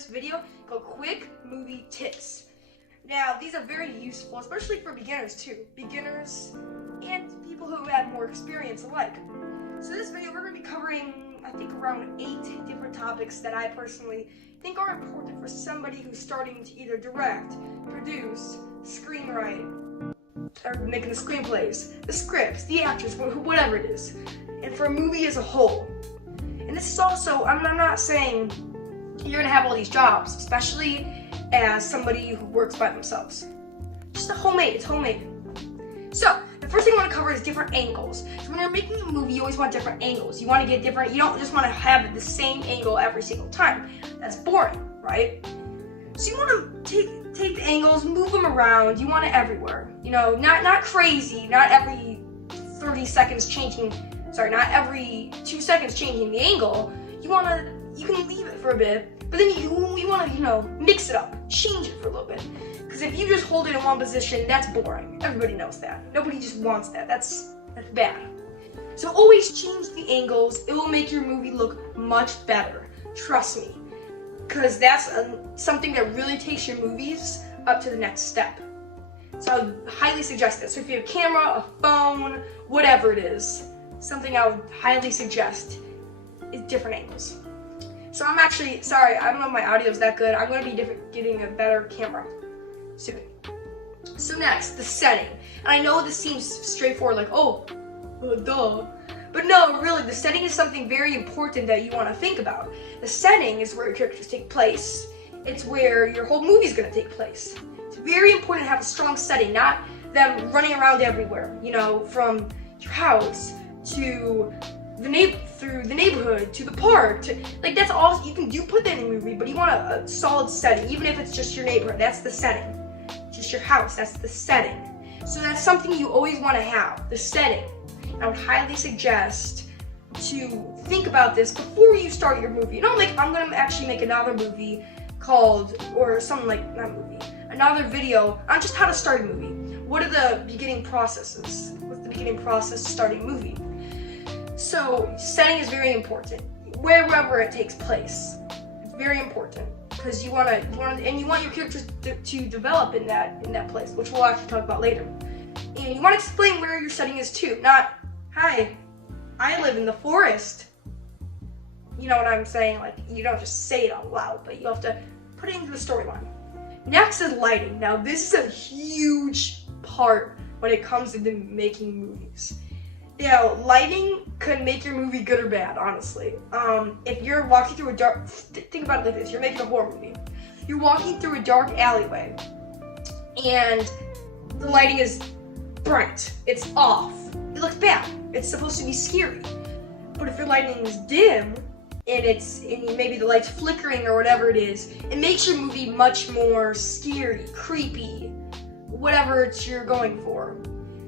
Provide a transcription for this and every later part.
this video called Quick Movie Tips. Now, these are very useful, especially for beginners too. Beginners and people who have more experience alike. So this video, we're going to be covering, I think, around 8 different topics that I personally think are important for somebody who's starting to either direct, produce, screenwrite, or making the screenplays, the scripts, the actors, whatever it is, and for a movie as a whole. And this is also, I'm not saying you're going to have all these jobs, especially as somebody who works by themselves. Just it's homemade. So, the first thing I want to cover is different angles. So when you're making a movie, you always want different angles. You want to get different, you don't just want to have the same angle every single time. That's boring, right? So you want to take the angles, move them around. You want it everywhere. You know, not crazy, not every 30 seconds changing, not every 2 seconds changing the angle. You can leave it for a bit, but then you want to, mix it up, change it for a little bit. Because if you just hold it in one position, that's boring. Everybody knows that. Nobody just wants that. That's bad. So always change the angles. It will make your movie look much better. Trust me. Because that's something that really takes your movies up to the next step. So I would highly suggest this. So if you have a camera, a phone, whatever it is, something I would highly suggest is different angles. So I'm actually, sorry, I don't know if my audio is that good. I'm going to be getting a better camera soon. So next, the setting. And I know this seems straightforward, like, duh. But no, really, the setting is something very important that you want to think about. The setting is where your characters take place. It's where your whole movie is going to take place. It's very important to have a strong setting, not them running around everywhere, from your house to through the neighborhood to the park that's all you can do. Put that in a movie, but you want a solid setting, even if it's just your neighborhood. That's the setting. Just your house. That's the setting. So that's something you always want to have, the setting. I would highly suggest to think about this before you start your movie. I'm gonna actually make another movie another video on just how to start a movie. What are the beginning processes? What's the beginning process to starting a movie? So, setting is very important, wherever it takes place. It's very important because you want your characters to develop in that place, which we'll actually talk about later. And you want to explain where your setting is too, not, hi, I live in the forest. You know what I'm saying? You don't just say it out loud, but you have to put it into the storyline. Next is lighting. Now, this is a huge part when it comes to making movies. Lighting could make your movie good or bad, honestly. If you're walking through think about it like this, you're making a horror movie. You're walking through a dark alleyway, and the lighting is bright, it's off, it looks bad, it's supposed to be scary. But if your lighting is dim, and maybe the light's flickering or whatever it is, it makes your movie much more scary, creepy, whatever you're going for.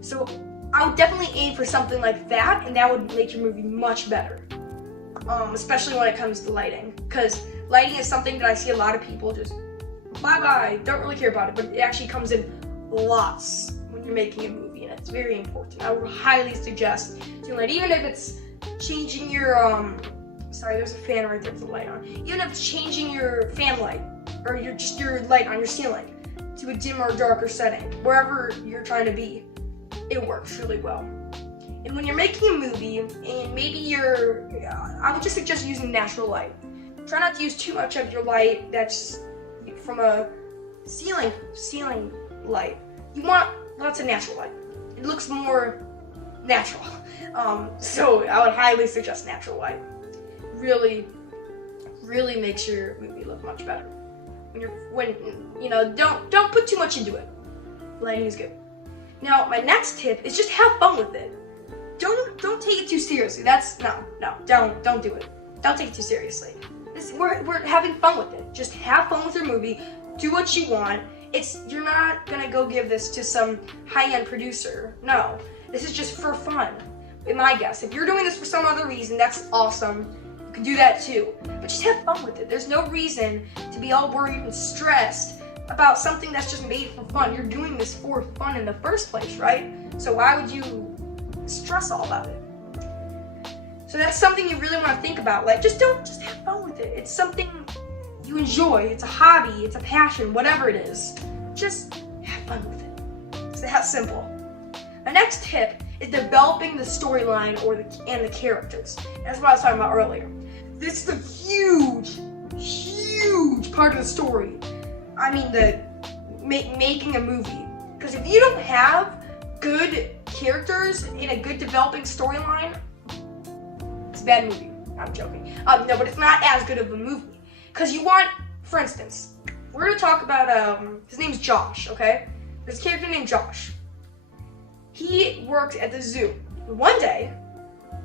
So I would definitely aim for something like that, and that would make your movie much better. Especially when it comes to lighting. Because lighting is something that I see a lot of people just, bye-bye, don't really care about it, but it actually comes in lots when you're making a movie, and it's very important. I would highly suggest doing light, even if it's changing your, sorry, there's a fan right there with the light on. Even if it's changing your fan light, or your light on your ceiling to a dimmer or darker setting, wherever you're trying to be. It works really well. And when you're making a movie, and maybe I would just suggest using natural light. Try not to use too much of your light that's from a ceiling light. You want lots of natural light. It looks more natural. So I would highly suggest natural light. Really, really makes your movie look much better. Don't put too much into it. Lighting is good. Now, my next tip is just have fun with it. Don't take it too seriously. Don't do it. Don't take it too seriously. We're having fun with it. Just have fun with your movie. Do what you want. You're not gonna go give this to some high-end producer. No, this is just for fun, in my guess. If you're doing this for some other reason, that's awesome. You can do that too. But just have fun with it. There's no reason to be all worried and stressed about something that's just made for fun. You're doing this for fun in the first place, right? So why would you stress all about it? So that's something you really want to think about. Just have fun with it. It's something you enjoy, it's a hobby, it's a passion, whatever it is, just have fun with it. It's that simple. The next tip is developing the storyline and the characters. That's what I was talking about earlier. This is a huge part of the story. I mean, making a movie. Because if you don't have good characters and a good developing storyline, it's a bad movie. I'm joking. No, but it's not as good of a movie. Because you want, for instance, we're going to talk about, his name's Josh, okay? There's a character named Josh. He works at the zoo. One day,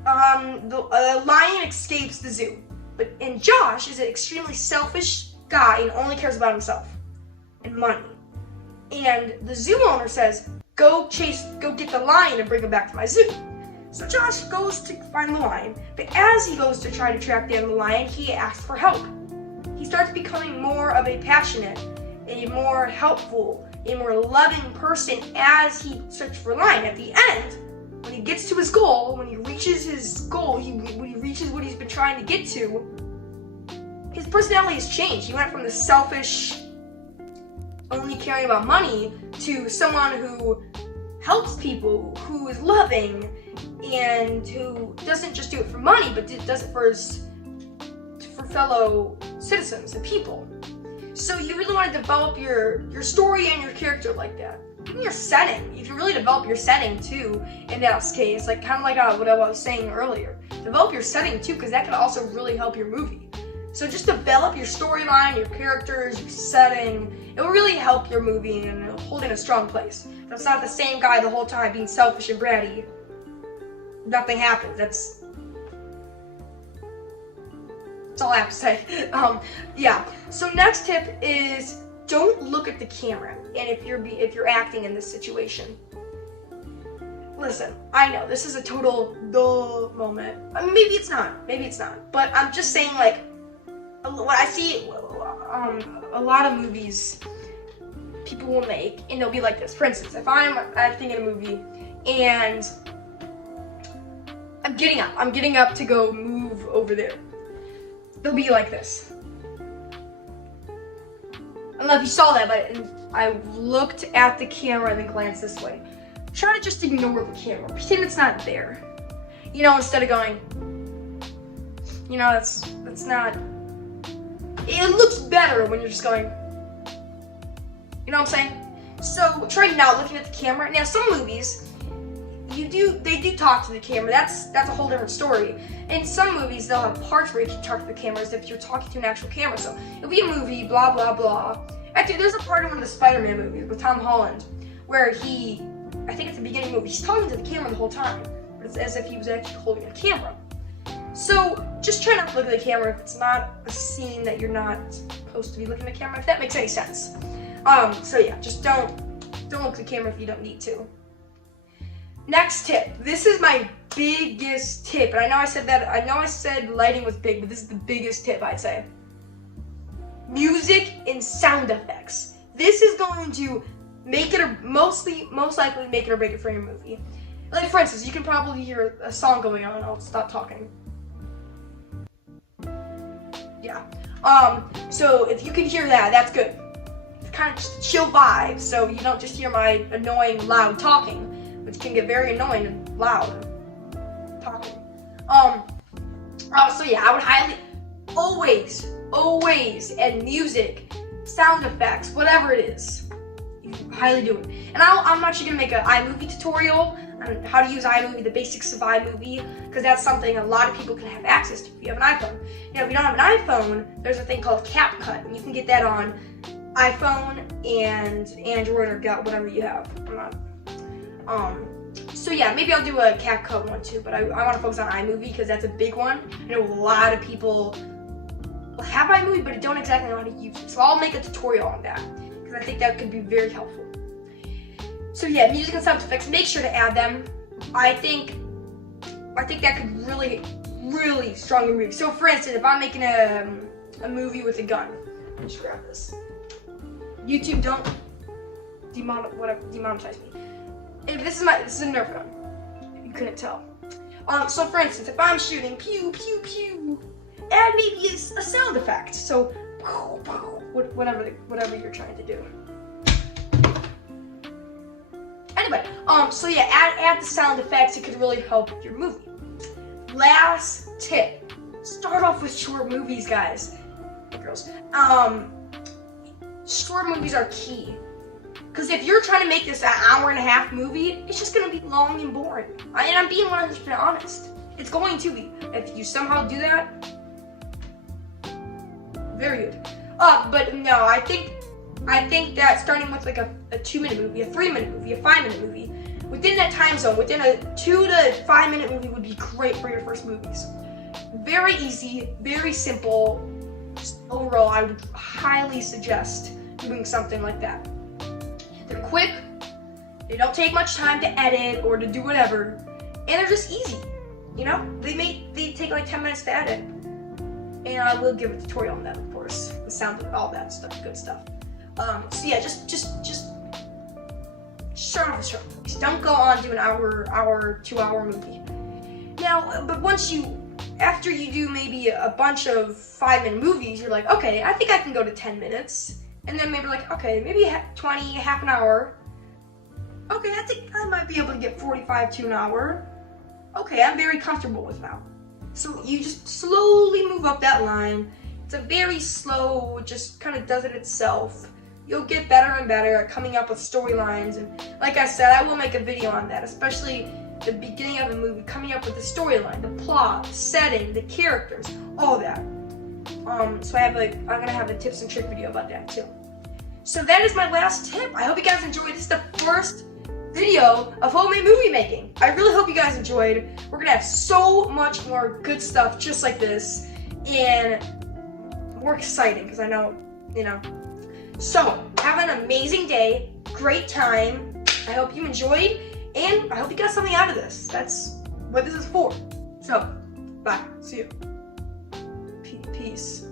the lion escapes the zoo. And Josh is an extremely selfish guy and only cares about himself and money. And the zoo owner says, go get the lion and bring him back to my zoo. So Josh goes to find the lion, but as he goes to try to track down the lion, he asks for help. He starts becoming more of a passionate, a more helpful, a more loving person as he searches for a lion. At the end, when he gets to his goal, when he reaches his goal, when he reaches what he's been trying to get to, his personality has changed. He went from the selfish, only caring about money to someone who helps people, who is loving, and who doesn't just do it for money, but does it for fellow citizens and people. So you really want to develop your story and your character like that. Even your setting, you can really develop your setting too in that case, like kind of like what I was saying earlier. Develop your setting too, because that can also really help your movie. So just develop your storyline, your characters, your setting. It will really help your movie and it'll hold in a strong place. That's not the same guy the whole time being selfish and bratty. Nothing happens. That's all I have to say. Yeah. So next tip is don't look at the camera. And if you're acting in this situation, listen. I know this is a total duh moment. I mean, maybe it's not. But I'm just saying, like, what I see, a lot of movies people will make, and they'll be like this. For instance, if I'm acting in a movie and I'm getting up to go move over there, they'll be like this. I don't know if you saw that, but I looked at the camera and then glanced this way. Try to just ignore the camera. Pretend it's not there. You know, instead of going, you know, that's not. It looks better when you're just going. You know what I'm saying? So try not looking at the camera. Now, some movies, they do talk to the camera. That's a whole different story. In some movies, they'll have parts where you can talk to the camera as if you're talking to an actual camera. So it'll be a movie, blah blah blah. Actually, there's a part in one of the Spider-Man movies with Tom Holland where I think it's the beginning of the movie, he's talking to the camera the whole time, but it's as if he was actually holding a camera. So just try not to look at the camera if it's not a scene that you're not supposed to be looking at the camera, if that makes any sense. So yeah, just don't look at the camera if you don't need to. Next tip. This is my biggest tip, and I know I said lighting was big, but this is the biggest tip I'd say. Music and sound effects. This is going to make it most likely make it or break it for your movie. Like, for instance, you can probably hear a song going on. I'll stop talking. Yeah. So if you can hear that, that's good. It's kind of just a chill vibe, so you don't just hear my annoying loud talking, which can get very annoying and loud talking. So yeah, I would highly always add music, sound effects, whatever it is. You can highly do it. And I'm actually gonna make an iMovie tutorial on how to use iMovie, the basics of iMovie, because that's something a lot of people can have access to if you have an iPhone. Now, if you don't have an iPhone, there's a thing called CapCut, and you can get that on iPhone and Android or whatever you have. So yeah, maybe I'll do a CapCut one too, but I want to focus on iMovie because that's a big one. I know a lot of people have iMovie, but don't exactly know how to use it. So I'll make a tutorial on that because I think that could be very helpful. So yeah, music and sound effects, make sure to add them. I think that could really strong your movie. So for instance, if I'm making a movie with a gun, let me just grab this. YouTube, don't demonetize me. If this is a Nerf gun. You couldn't tell. So for instance, if I'm shooting pew pew pew, add maybe a sound effect. So whatever you're trying to do. Anyway, so yeah, add the sound effects. It could really help your movie. Last tip: start off with short movies, guys and girls. Short movies are key. Because if you're trying to make this an hour-and-a-half movie, it's just going to be long and boring. And I'm being 100% honest. It's going to be. If you somehow do that, very good. But no, I think that starting with like a 2-minute movie, a 3-minute movie, a 5-minute movie, within that time zone, within a 2 to 5 minute movie would be great for your first movies. Very easy, very simple. Just overall, I would highly suggest doing something like that. They're quick, they don't take much time to edit or to do whatever, and they're just easy. You know, they take like 10 minutes to edit. And I will give a tutorial on that, of course. The sound, all that stuff, good stuff. So yeah, just start off with short movies. Don't go on to an hour, 2-hour movie. Now, but after you do maybe a bunch of 5-minute movies, you're like, okay, I think I can go to 10 minutes. And then maybe like, okay, maybe 20, half an hour. Okay, I think I might be able to get 45 to an hour. Okay, I'm very comfortable with now. So you just slowly move up that line. It's a very slow, just kind of does it itself. You'll get better and better at coming up with storylines. And like I said, I will make a video on that, especially the beginning of the movie, coming up with the storyline, the plot, the setting, the characters, all that. So I'm gonna have a tips and trick video about that too. So that is my last tip. I hope you guys enjoyed. This is the first video of homemade movie making. I really hope you guys enjoyed. We're gonna have so much more good stuff just like this, and more exciting because I know, you know. So have an amazing day, great time. I hope you enjoyed, and I hope you got something out of this. That's what this is for. So, bye. See you. Peace.